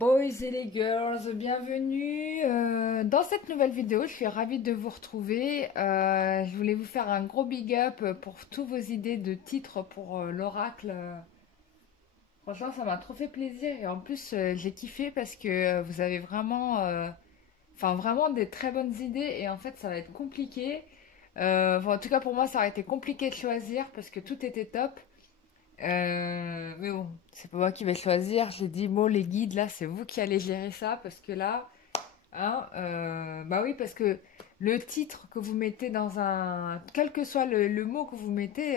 boys et les girls, bienvenue dans cette nouvelle vidéo. Je suis ravie de vous retrouver. Je voulais vous faire un gros big up pour tous vos idées de titres pour l'oracle. Franchement, ça m'a trop fait plaisir et en plus, j'ai kiffé parce que vous avez vraiment des très bonnes idées et en fait, ça va être compliqué. En tout cas, pour moi, ça aurait été compliqué de choisir parce que tout était top. Mais bon, c'est pas moi qui vais choisir. J'ai dit, bon, les guides, là, c'est vous qui allez gérer ça. Parce que là, hein, bah oui, parce que le titre que vous mettez dans un. Quel que soit le mot que vous mettez,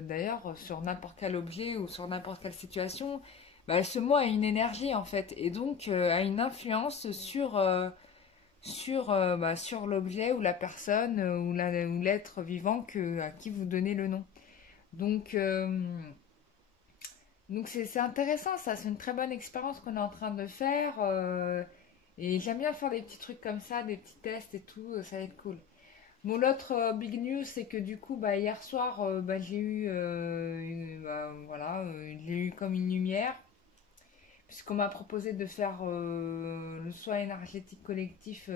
d'ailleurs, sur n'importe quel objet ou sur n'importe quelle situation, bah, ce mot a une énergie, en fait. Et donc, a une influence sur l'objet ou la personne ou l'être vivant à qui vous donnez le nom. Donc. Donc c'est intéressant ça, c'est une très bonne expérience qu'on est en train de faire et j'aime bien faire des petits trucs comme ça, des petits tests et tout, ça va être cool. Bon l'autre big news c'est que du coup bah, hier soir j'ai eu j'ai eu comme une lumière puisqu'on m'a proposé de faire le soin énergétique collectif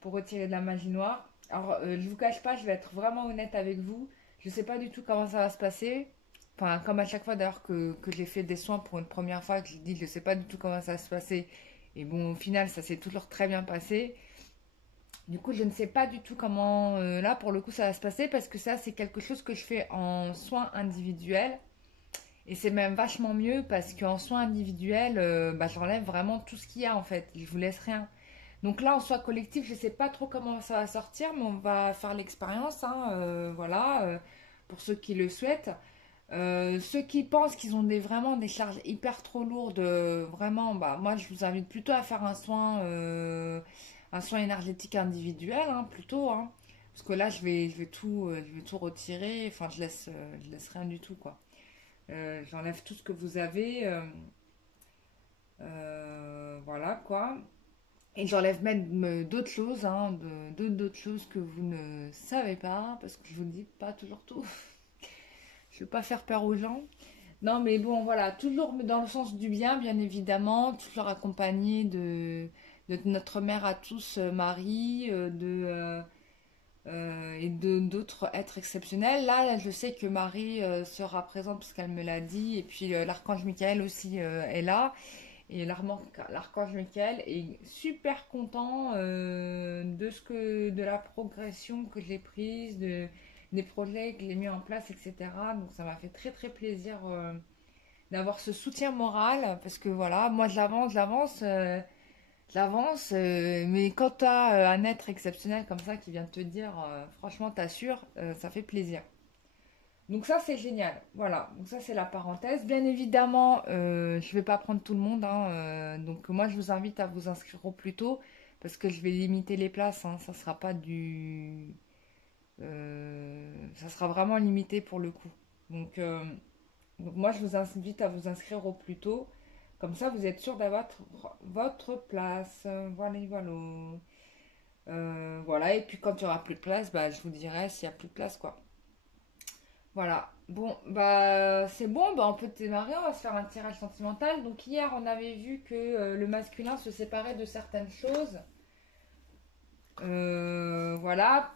pour retirer de la magie noire. Alors je vous cache pas, je vais être vraiment honnête avec vous, je sais pas du tout comment ça va se passer. Enfin, comme à chaque fois d'ailleurs que j'ai fait des soins pour une première fois, que j'ai dit je ne sais pas du tout comment ça va se passer. Et bon, au final, ça s'est toujours très bien passé. Du coup, je ne sais pas du tout comment là, pour le coup, ça va se passer parce que ça, c'est quelque chose que je fais en soins individuels. Et c'est même vachement mieux parce qu'en soins individuels, j'enlève vraiment tout ce qu'il y a en fait. Je vous laisse rien. Donc là, en soins collectifs, je ne sais pas trop comment ça va sortir, mais on va faire l'expérience, hein, pour ceux qui le souhaitent. Ceux qui pensent qu'ils ont vraiment des charges hyper trop lourdes, vraiment, bah, moi je vous invite plutôt à faire un soin énergétique individuel, hein, plutôt, hein, parce que là je vais tout retirer, enfin je laisse rien du tout, quoi. J'enlève tout ce que vous avez, voilà, quoi. Et j'enlève même d'autres choses, hein, d'autres choses que vous ne savez pas, parce que je vous dis pas toujours tout. Je veux pas faire peur aux gens. Non, mais bon, voilà, toujours dans le sens du bien, bien évidemment, toujours accompagné de notre mère à tous, Marie, et de d'autres êtres exceptionnels. Là, je sais que Marie sera présente parce qu'elle me l'a dit, et puis l'archange Michael aussi est là. Et l'archange Michael est super content de la progression que j'ai prise, des projets que j'ai mis en place, etc. Donc ça m'a fait très très plaisir d'avoir ce soutien moral parce que voilà, moi j'avance, mais quand tu as un être exceptionnel comme ça qui vient te dire franchement t'assures, ça fait plaisir. Donc ça c'est génial, voilà, donc ça c'est la parenthèse. Bien évidemment, je vais pas prendre tout le monde, hein, donc moi je vous invite à vous inscrire au plus tôt parce que je vais limiter les places, hein, ça sera pas ça sera vraiment limité pour le coup. Donc moi je vous invite à vous inscrire au plus tôt, comme ça vous êtes sûr d'avoir votre place, voilà, voilà. Voilà, et puis quand il y aura plus de place, bah, je vous dirai s'il y a plus de place, quoi. Voilà. Bon, bah c'est bon, bah on peut démarrer, on va se faire un tirage sentimental. Donc hier on avait vu que le masculin se séparait de certaines choses. Voilà,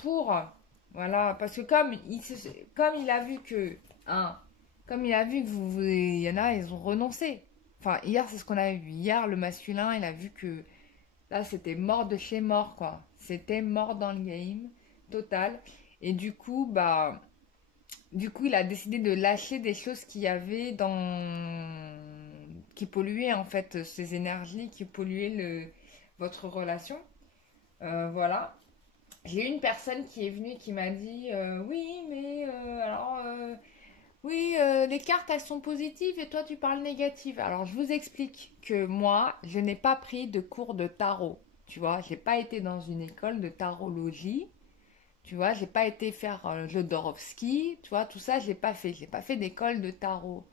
voilà, parce que comme il a vu que, hein, comme il a vu que il y en a, ils ont renoncé. Enfin, hier c'est ce qu'on avait vu. Hier le masculin, il a vu que là c'était mort de chez mort, quoi. C'était mort dans le game, total. Et du coup, il a décidé de lâcher des choses qu'il y avait qui polluaient en fait ces énergies, qui polluaient votre relation. Voilà. J'ai eu une personne qui est venue qui m'a dit oui, mais oui, les cartes elles sont positives et toi tu parles négative. Alors je vous explique que moi, je n'ai pas pris de cours de tarot. Tu vois, j'ai pas été dans une école de tarologie. Tu vois, j'ai pas été faire Jodorowsky, tu vois, tout ça, j'ai pas fait. J'ai pas fait d'école de tarot.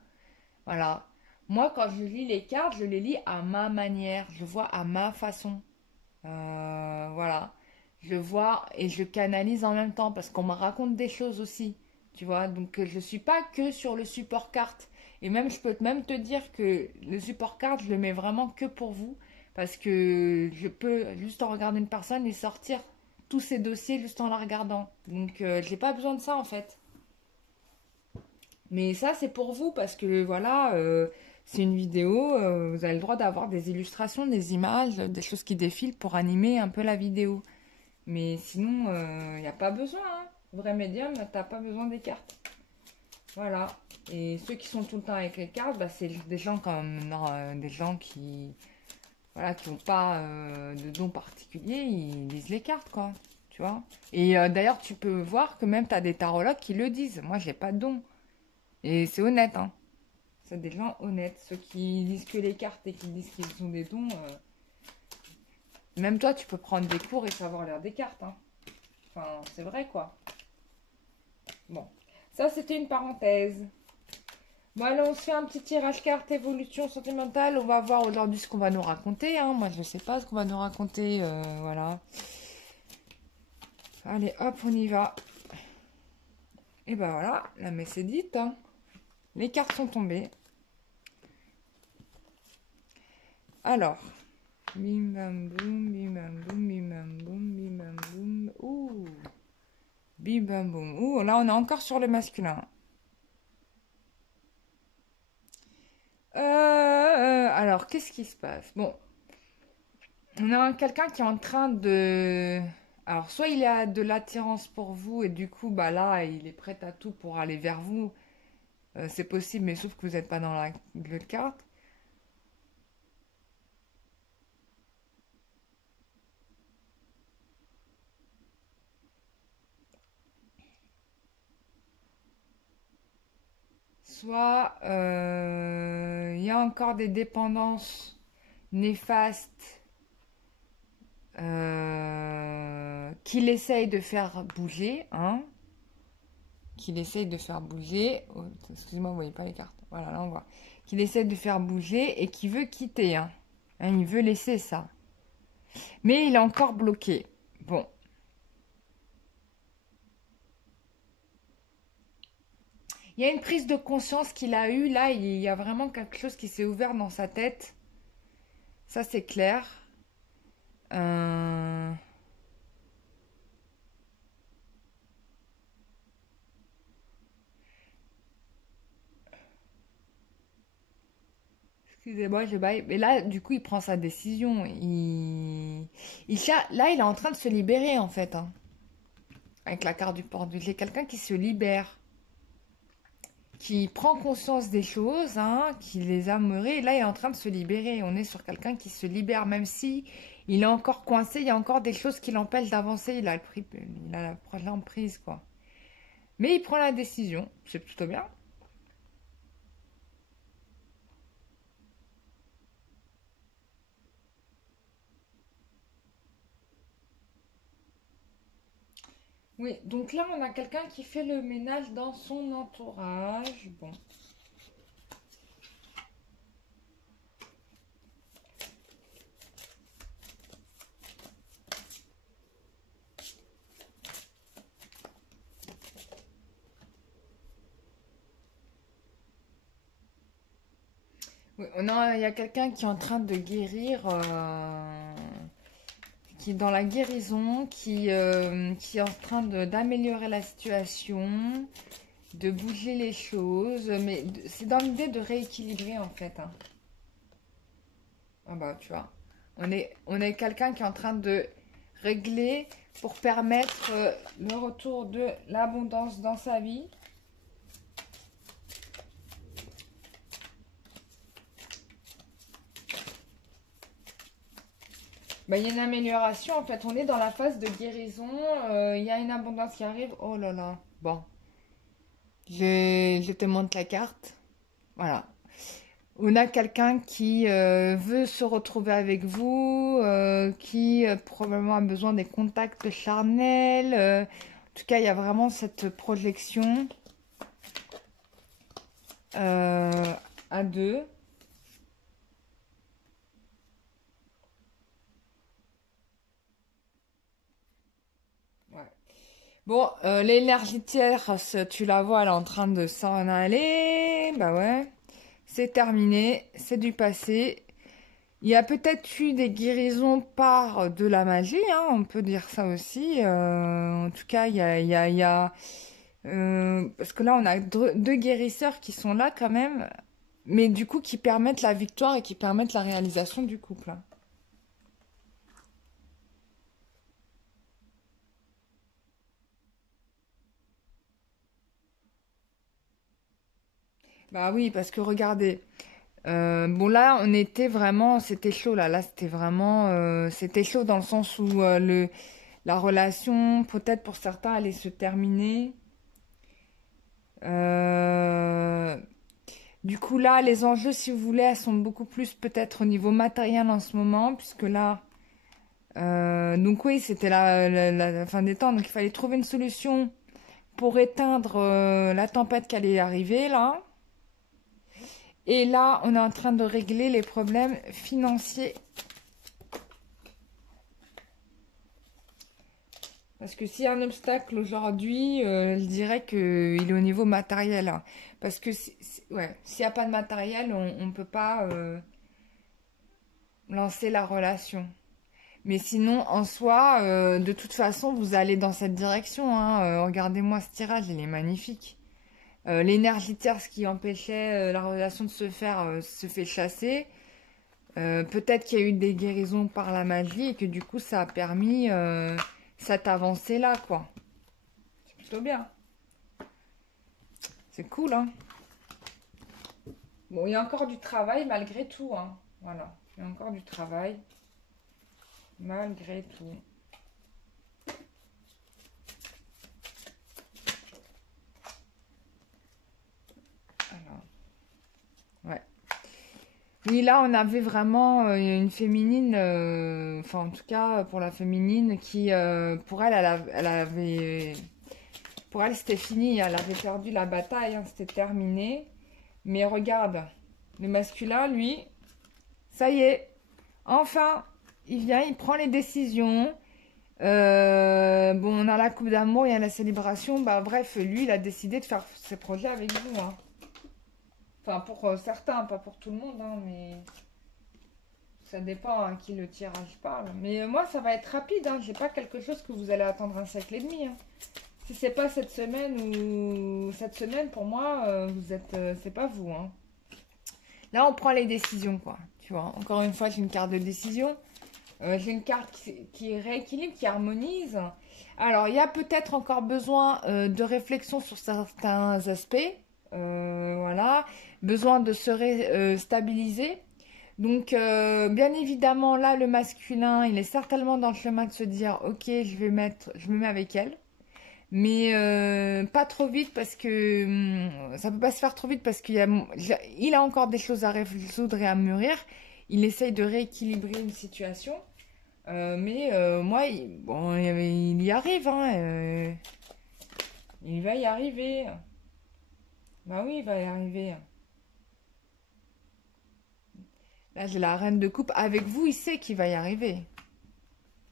Voilà. Moi, quand je lis les cartes, je les lis à ma manière. Je vois à ma façon. Voilà. Je vois et je canalise en même temps parce qu'on me raconte des choses aussi. Tu vois, donc je suis pas que sur le support carte. Et même, je peux même te dire que le support carte, je le mets vraiment que pour vous. Parce que je peux, juste en regardant une personne, lui sortir tous ses dossiers juste en la regardant. Donc, j'ai pas besoin de ça, en fait. Mais ça, c'est pour vous, parce que, voilà, c'est une vidéo, vous avez le droit d'avoir des illustrations, des images, des choses qui défilent pour animer un peu la vidéo. Mais sinon, il n'y a pas besoin, hein. Vrai médium, t'as pas besoin des cartes. Voilà. Et ceux qui sont tout le temps avec les cartes, bah, c'est des gens comme des gens qui voilà qui n'ont pas de dons particuliers, ils lisent les cartes quoi, tu vois. Et d'ailleurs, tu peux voir que même tu as des tarologues qui le disent. Moi, j'ai pas de don. Et c'est honnête hein. C'est des gens honnêtes, ceux qui lisent que les cartes et qui disent qu'ils ont des dons. Même toi, tu peux prendre des cours et savoir lire des cartes hein. Enfin, c'est vrai quoi. Bon, ça c'était une parenthèse. Bon, allez, on se fait un petit tirage carte évolution sentimentale. On va voir aujourd'hui ce qu'on va nous raconter. Hein. Moi, je ne sais pas ce qu'on va nous raconter. Voilà. Allez, hop, on y va. Et ben voilà, la messe est dite. Hein. Les cartes sont tombées. Alors. Bim bam boum, bim bam boum, bim bam boum, bim bam boum. Ouh. Bim bam boum. Ouh, là, on est encore sur le masculin. Alors, qu'est-ce qui se passe? Bon, on a quelqu'un qui est en train de... Alors, soit il a de l'attirance pour vous et du coup, bah là, il est prêt à tout pour aller vers vous. C'est possible, mais sauf que vous n'êtes pas dans le carte. Soit il y a encore des dépendances néfastes qu'il essaye de faire bouger, hein. Qu'il essaye de faire bouger. Oh, excusez-moi, vous voyez pas les cartes. Voilà, là on voit. Qu'il essaye de faire bouger et qui veut quitter. Hein. Hein, il veut laisser ça. Mais il est encore bloqué. Bon. Il y a une prise de conscience qu'il a eue. Là, il y a vraiment quelque chose qui s'est ouvert dans sa tête. Ça, c'est clair. Euh... Excusez-moi, je baille. Mais là, du coup, il prend sa décision. Là, il est en train de se libérer, en fait. Hein, avec la carte du pendu. J'ai quelqu'un qui se libère. Qui prend conscience des choses, hein, qui les a meurées. Et là, il est en train de se libérer. On est sur quelqu'un qui se libère, même si il est encore coincé. Il y a encore des choses qui l'empêchent d'avancer. Il a l'emprise, quoi. Mais il prend la décision. C'est plutôt bien. Oui, donc là, on a quelqu'un qui fait le ménage dans son entourage. Bon. Oui, il y a quelqu'un qui est en train de guérir, qui est dans la guérison, qui est en train d'améliorer la situation, de bouger les choses, mais c'est dans l'idée de rééquilibrer en fait. Hein. Ah bah tu vois, on est quelqu'un qui est en train de régler pour permettre le retour de l'abondance dans sa vie. Bah, il y a une amélioration, en fait, on est dans la phase de guérison, il y a une abondance qui arrive. Oh là là, bon, je te montre la carte, voilà. On a quelqu'un qui veut se retrouver avec vous, qui probablement a besoin des contacts charnels. En tout cas, il y a vraiment cette projection à deux. Ouais. Bon, l'énergie tierce, tu la vois, elle est en train de s'en aller. Bah ouais, c'est terminé, c'est du passé. Il y a peut-être eu des guérisons par de la magie, hein, on peut dire ça aussi. En tout cas, parce que là, on a deux guérisseurs qui sont là quand même, mais du coup, qui permettent la victoire et qui permettent la réalisation du couple, hein. Bah oui, parce que regardez, bon là, on était vraiment, c'était chaud là, c'était vraiment, c'était chaud dans le sens où la relation, peut-être pour certains, allait se terminer. Euh, Du coup, là, les enjeux, si vous voulez, elles sont beaucoup plus peut-être au niveau matériel en ce moment, puisque là, donc oui, c'était la fin des temps, donc il fallait trouver une solution pour éteindre la tempête qui allait arriver, là. Et là, on est en train de régler les problèmes financiers. Parce que s'il y a un obstacle aujourd'hui, je dirais qu'il est au niveau matériel, hein. Parce que ouais, s'il n'y a pas de matériel, on ne peut pas lancer la relation. Mais sinon, en soi, de toute façon, vous allez dans cette direction, hein. Regardez-moi ce tirage, il est magnifique. L'énergie tierce qui empêchait la relation de se faire se fait chasser. Peut-être qu'il y a eu des guérisons par la magie et que du coup, ça a permis cette avancée-là, quoi. C'est plutôt bien. C'est cool, hein. Bon, il y a encore du travail malgré tout, hein. Voilà, il y a encore du travail malgré tout. Alors, ouais. Oui, là, on avait vraiment une féminine, enfin, en tout cas, pour la féminine, qui, pour elle, elle avait, pour elle, c'était fini, elle avait perdu la bataille, hein, c'était terminé. Mais regarde, le masculin, lui, ça y est, enfin, il vient, il prend les décisions. Bon, on a la coupe d'amour, il y a la célébration. Bah, bref, lui, il a décidé de faire ses projets avec vous, hein. Enfin, pour certains, pas pour tout le monde, hein, mais ça dépend à qui le tirage parle. Mais moi, ça va être rapide, hein. J'ai pas quelque chose que vous allez attendre un siècle et demi, hein. Si c'est pas cette semaine ou cette semaine, pour moi, vous êtes, c'est pas vous, hein. Là, on prend les décisions, quoi. Tu vois, encore une fois, j'ai une carte de décision. J'ai une carte qui rééquilibre, qui harmonise. Alors, il y a peut-être encore besoin de réflexion sur certains aspects. Voilà. Besoin de se stabiliser. Donc, bien évidemment, là, le masculin, il est certainement dans le chemin de se dire, ok, je me mets avec elle. Mais pas trop vite parce que ça peut pas se faire trop vite parce il a encore des choses à résoudre et à mûrir. Il essaye de rééquilibrer une situation. Mais moi, bon, il y arrive, hein, il va y arriver. Bah oui, il va y arriver. Là, j'ai la reine de coupe. Avec vous, il sait qu'il va y arriver.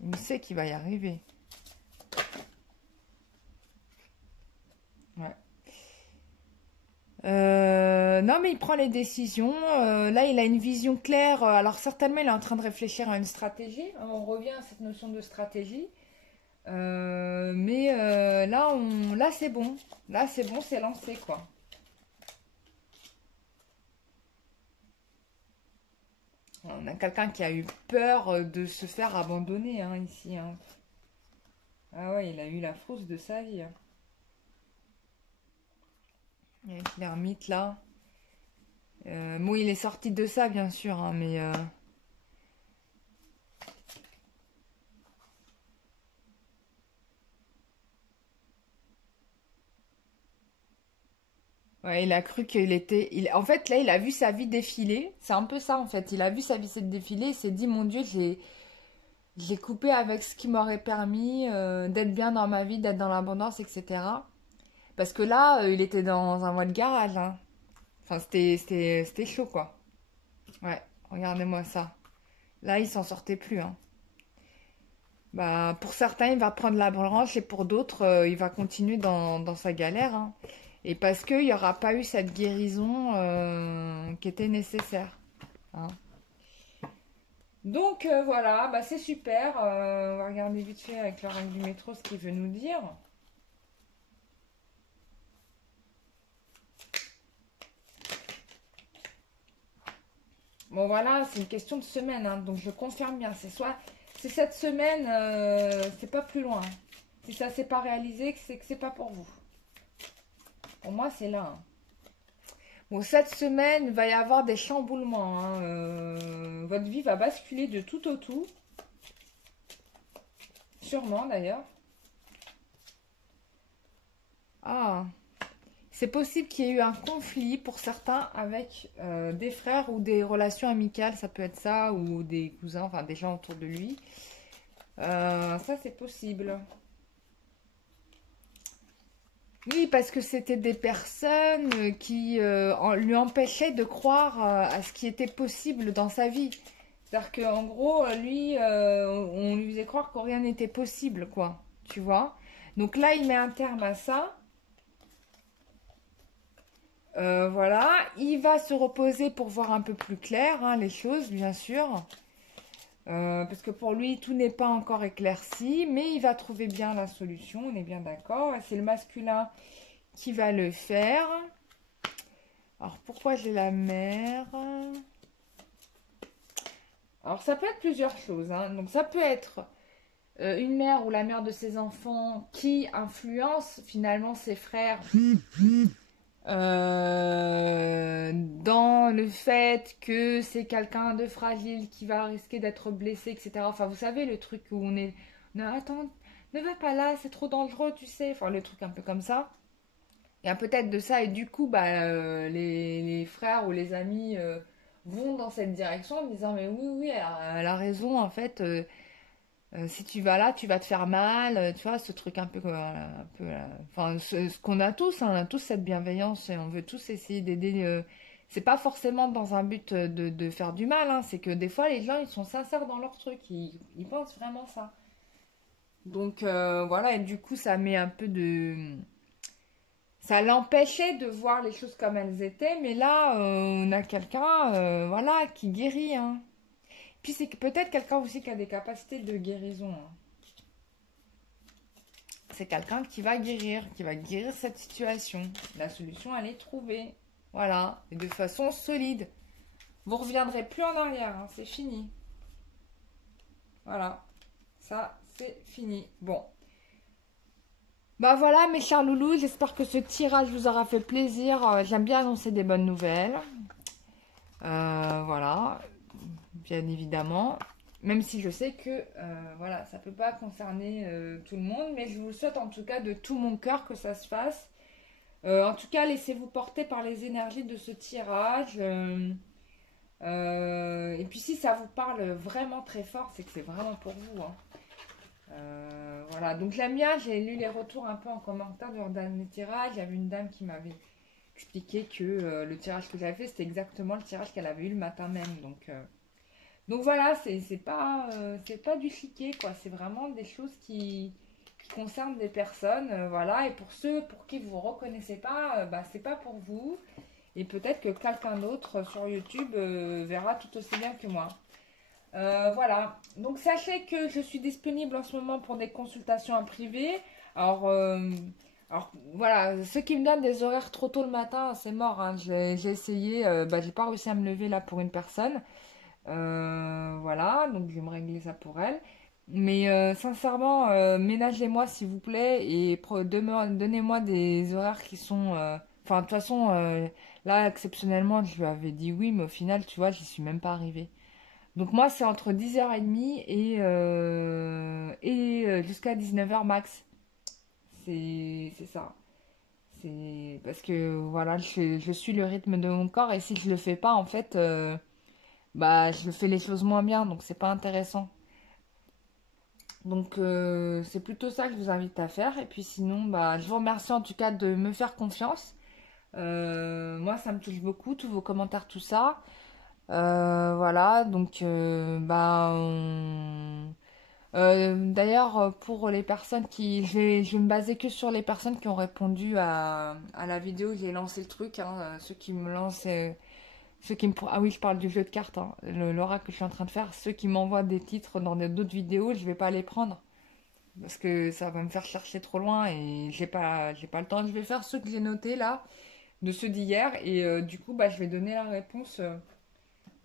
Il sait qu'il va y arriver. Ouais. Non, mais il prend les décisions. Là, il a une vision claire. Alors, certainement, il est en train de réfléchir à une stratégie. On revient à cette notion de stratégie. Mais là, c'est bon. Là, c'est bon, c'est lancé, quoi. On a quelqu'un qui a eu peur de se faire abandonner, hein, ici, hein. Ah ouais, il a eu la frousse de sa vie, hein. Avec l'ermite, là. Bon, il est sorti de ça, bien sûr, hein, mais... Ouais, il a cru qu'il était... En fait, là, il a vu sa vie défiler. C'est un peu ça, en fait. Il a vu sa vie défiler. Il s'est dit, mon Dieu, j'ai coupé avec ce qui m'aurait permis d'être bien dans ma vie, d'être dans l'abondance, etc. Parce que là, il était dans un mode garage, hein. Enfin, c'était chaud, quoi. Ouais, regardez-moi ça. Là, il s'en sortait plus, hein. Bah, pour certains, il va prendre la branche et pour d'autres, il va continuer dans sa galère, hein. Et parce qu'il n'y aura pas eu cette guérison qui était nécessaire, hein. Donc voilà, bah, c'est super. On va regarder vite fait avec le règle du métro ce qu'il veut nous dire. Bon voilà, c'est une question de semaine, hein, donc je confirme bien. C'est cette semaine, c'est pas plus loin. Si ça s'est pas réalisé, c'est que c'est pas pour vous. Pour moi, c'est là, hein. Bon, cette semaine, il va y avoir des chamboulements, hein. Votre vie va basculer de tout au tout. Sûrement d'ailleurs. Ah, c'est possible qu'il y ait eu un conflit pour certains avec des frères ou des relations amicales, ça peut être ça, ou des cousins, enfin des gens autour de lui. Ça, c'est possible. Oui, parce que c'était des personnes qui lui empêchaient de croire à ce qui était possible dans sa vie. C'est-à-dire qu'en gros, lui, on lui faisait croire que rien n'était possible, quoi. Tu vois? Donc là, il met un terme à ça. Voilà. Il va se reposer pour voir un peu plus clair, hein, les choses, bien sûr. Parce que pour lui, tout n'est pas encore éclairci, mais il va trouver bien la solution, on est bien d'accord. C'est le masculin qui va le faire. Alors, pourquoi j'ai la mère? Alors, ça peut être plusieurs choses, hein. Donc, ça peut être une mère ou la mère de ses enfants qui influence finalement ses frères dans le fait que c'est quelqu'un de fragile qui va risquer d'être blessé, etc. Enfin, vous savez, le truc où on est... Non, attends, ne va pas là, c'est trop dangereux, tu sais. Enfin, le truc un peu comme ça. Il y a peut-être de ça, et du coup, bah, les frères ou les amis vont dans cette direction en disant, mais oui, oui, elle a raison, en fait, si tu vas là, tu vas te faire mal, tu vois, ce truc un peu enfin, ce qu'on a tous, hein, on a tous cette bienveillance, et on veut tous essayer d'aider, c'est pas forcément dans un but de faire du mal, hein, c'est que des fois, les gens, ils sont sincères dans leur truc, ils pensent vraiment ça. Donc, voilà, et du coup, ça met un peu de... Ça l'empêchait de voir les choses comme elles étaient, mais là, on a quelqu'un, voilà, qui guérit, hein. Puis c'est peut-être quelqu'un aussi qui a des capacités de guérison, hein. C'est quelqu'un qui va guérir cette situation. La solution, elle est trouvée. Voilà, et de façon solide. Vous reviendrez plus en arrière, hein, c'est fini. Voilà, ça, c'est fini. Bon. Bah voilà, mes chers loulous, j'espère que ce tirage vous aura fait plaisir. J'aime bien annoncer des bonnes nouvelles. Voilà, bien évidemment. Même si je sais que voilà, ça ne peut pas concerner tout le monde, mais je vous souhaite en tout cas de tout mon cœur que ça se fasse. En tout cas, laissez-vous porter par les énergies de ce tirage. Et puis si ça vous parle vraiment très fort, c'est que c'est vraiment pour vous, hein. Voilà, donc la mienne, j'ai lu les retours un peu en commentaire du dernier tirage. Il y avait une dame qui m'avait expliqué que le tirage que j'avais fait, c'était exactement le tirage qu'elle avait eu le matin même. Donc voilà, c'est pas du chiquet, quoi. C'est vraiment des choses qui concernent des personnes, voilà. Et pour ceux pour qui vous ne reconnaissez pas, bah, c'est pas pour vous. Et peut-être que quelqu'un d'autre sur YouTube verra tout aussi bien que moi. Voilà. Donc sachez que je suis disponible en ce moment pour des consultations en privé. Alors, alors voilà, ceux qui me donnent des horaires trop tôt le matin, c'est mort, hein. J'ai essayé, bah, j'ai pas réussi à me lever là pour une personne. Voilà, donc je vais me régler ça pour elle. Mais sincèrement, ménagez-moi s'il vous plaît et donnez-moi des horaires qui sont... Enfin, de toute façon, là, exceptionnellement, je lui avais dit oui, mais au final, tu vois, j'y suis même pas arrivée. Donc moi, c'est entre 10h30 et jusqu'à 19h max. C'est ça. C'est parce que voilà, je suis le rythme de mon corps et si je le fais pas, en fait, bah, je fais les choses moins bien, donc c'est pas intéressant. Donc c'est plutôt ça que je vous invite à faire. Et puis sinon, bah, je vous remercie en tout cas de me faire confiance. Moi, ça me touche beaucoup, tous vos commentaires, tout ça. Voilà, donc bah, d'ailleurs, pour les personnes qui... je vais me baser que sur les personnes qui ont répondu à la vidéo où j'ai lancé le truc, hein. Ceux qui me lancent Ceux qui me... Ah oui, je parle du jeu de cartes, hein, l'oracle que je suis en train de faire. Ceux qui m'envoient des titres dans d'autres vidéos, je vais pas les prendre. Parce que ça va me faire chercher trop loin et j'ai pas le temps. Je vais faire ceux que j'ai notés là, de ceux d'hier. Et du coup, bah, je vais donner la réponse,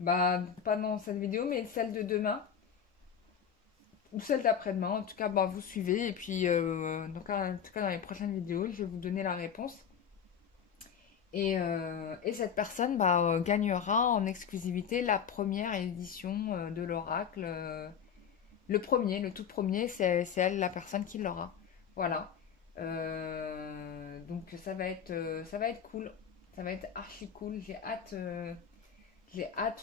bah, pas dans cette vidéo, mais celle de demain. Ou celle d'après-demain. En tout cas, bah, vous suivez. Et puis, donc, en tout cas, dans les prochaines vidéos, je vais vous donner la réponse. Et cette personne bah, gagnera en exclusivité la première édition de l'oracle. Le tout premier, c'est elle, la personne qui l'aura. Voilà. Donc ça va être cool. Ça va être archi cool. J'ai hâte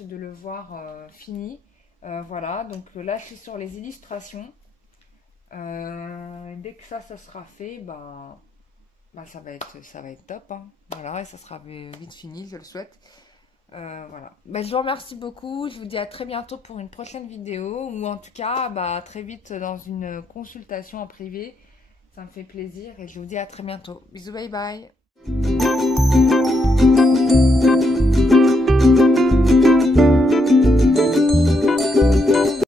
de le voir fini. Voilà. Donc là, je suis sur les illustrations. Dès que ça sera fait, bah, ça va être top, hein. Voilà, et ça sera vite fini, je le souhaite. Voilà. Bah, je vous remercie beaucoup. Je vous dis à très bientôt pour une prochaine vidéo. Ou en tout cas, bah, très vite dans une consultation en privé. Ça me fait plaisir. Et je vous dis à très bientôt. Bisous, bye bye.